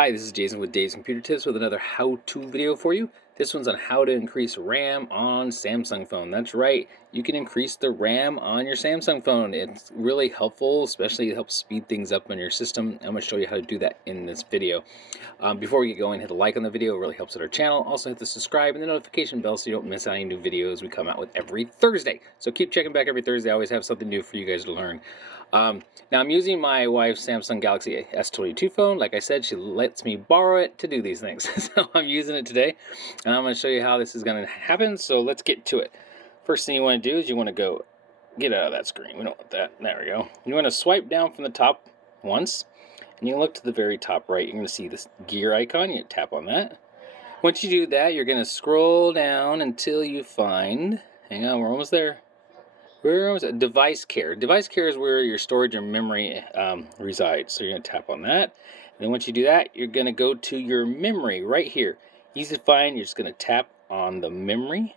Hi, this is Jason with Dave's Computer Tips with another how-to video for you. This one's on how to increase RAM on Samsung phone. That's right, you can increase the RAM on your Samsung phone. It's really helpful, especially it helps speed things up on your system. I'm going to show you how to do that in this video. Before we get going, hit a like on the video, it really helps out our channel. Also hit the subscribe and the notification bell so you don't miss any new videos we come out with every Thursday. So keep checking back every Thursday. I always have something new for you guys to learn. Now I'm using my wife's Samsung Galaxy S22 phone. Like I said, she lets me borrow it to do these things. So I'm using it today, and I'm going to show you how this is going to happen. So let's get to it. First thing you want to do is you want to go get out of that screen. We don't want that. There we go. You want to swipe down from the top once, and you look to the very top right. You're going to see this gear icon. You tap on that. Once you do that, you're going to scroll down until you find, hang on, we're almost there. Where was it? Device care. Device care is where your storage or memory resides. So you're going to tap on that. And then once you do that, you're going to go to your memory right here. Easy to find. You're just going to tap on the memory.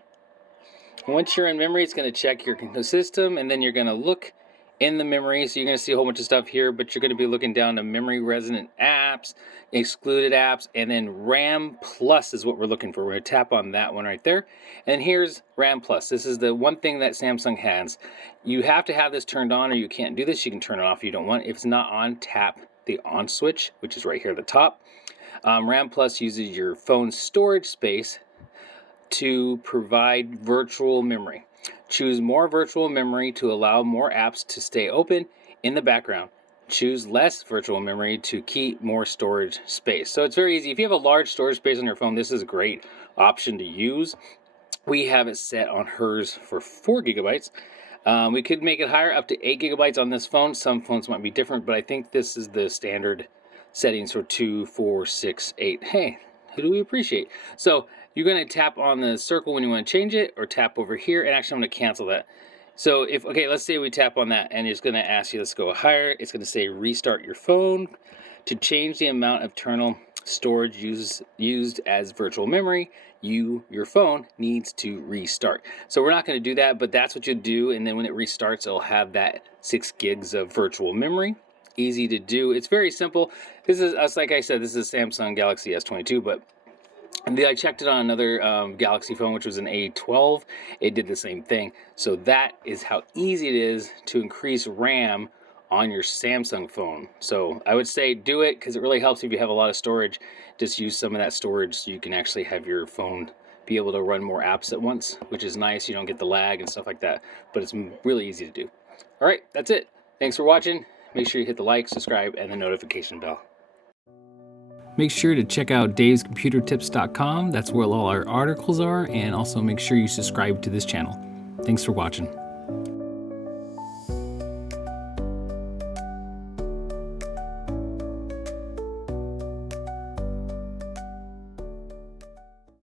And once you're in memory, it's going to check your system, and then you're going to look in the memory. So you're going to see a whole bunch of stuff here, but you're going to be looking down to memory resident apps, excluded apps, and then RAM Plus is what we're looking for. We're going to tap on that one right there. And here's RAM Plus. This is the one thing that Samsung has. You have to have this turned on or you can't do this. You can turn it off if you don't want. If it's not on, tap the on switch, which is right here at the top. RAM Plus uses your phone's storage space to provide virtual memory. Choose more virtual memory to allow more apps to stay open in the background. Choose less virtual memory to keep more storage space. So it's very easy. If you have a large storage space on your phone, this is a great option to use. We have it set on hers for 4 gigabytes. We could make it higher, up to 8 gigabytes on this phone. Some phones might be different, but I think this is the standard settings for 2, 4, 6, 8. Hey, who do we appreciate? So you're going to tap on the circle when you want to change it, or tap over here, and actually I'm going to cancel that. So if, okay, let's say we tap on that, and it's going to ask you, let's go higher. It's going to say restart your phone. To change the amount of internal storage used as virtual memory, your phone needs to restart. So we're not going to do that, but that's what you do, and then when it restarts, it'll have that 6 gigs of virtual memory. Easy to do. It's very simple. This is, like I said, this is a Samsung Galaxy S22, but I checked it on another Galaxy phone, which was an A12. It did the same thing. So that is how easy it is to increase RAM on your Samsung phone. So I would say do it because it really helps if you have a lot of storage. Just use some of that storage so you can actually have your phone be able to run more apps at once, which is nice. You don't get the lag and stuff like that, but it's really easy to do. All right, that's it. Thanks for watching. Make sure you hit the like, subscribe, and the notification bell. Make sure to check out davescomputertips.com. That's where all our articles are, and also make sure you subscribe to this channel. Thanks for watching.